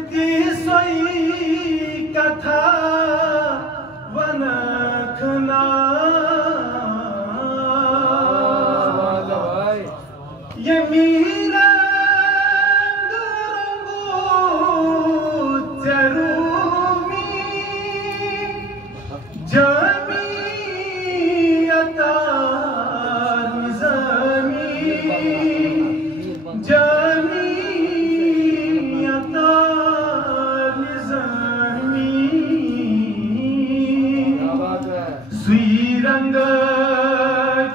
Siti soi katha vanakhna ye meera rango charumi jamiyata nizami Swiranga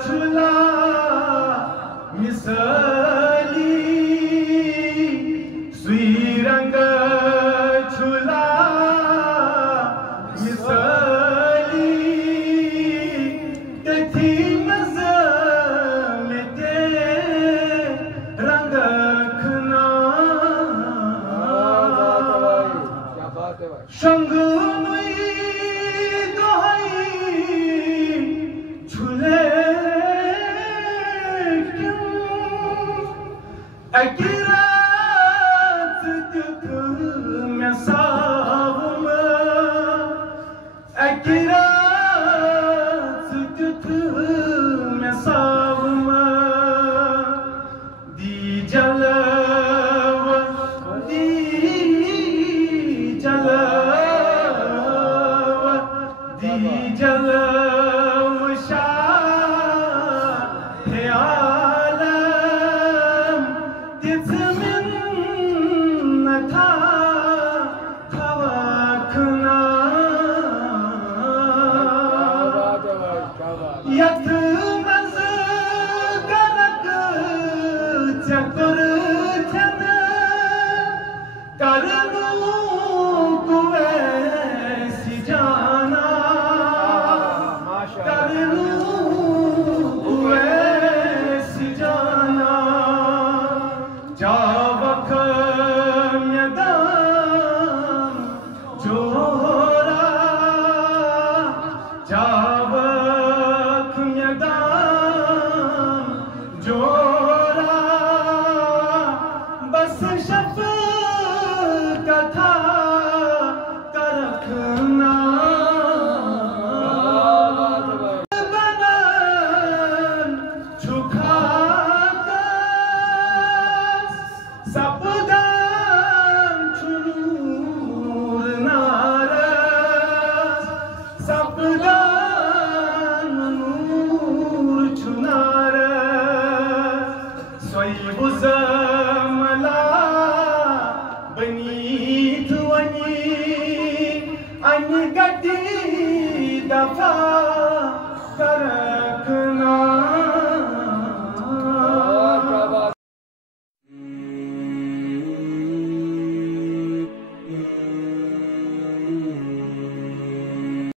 chula misali Swiranga chula misali Tethi mazal te ranga khna Shangu Akirat me savma Akirat me savma Di jalawa shah hai alam Yatmaz ganak chakur chana karnu kuve si jana karnu kuve si jana javak myadan jora javak myadan jora bas shafqat ka rakhna banan jhukha sapdan chunur naras sapdan nur chunaras soy buzamala bani tuani ani gadi dafa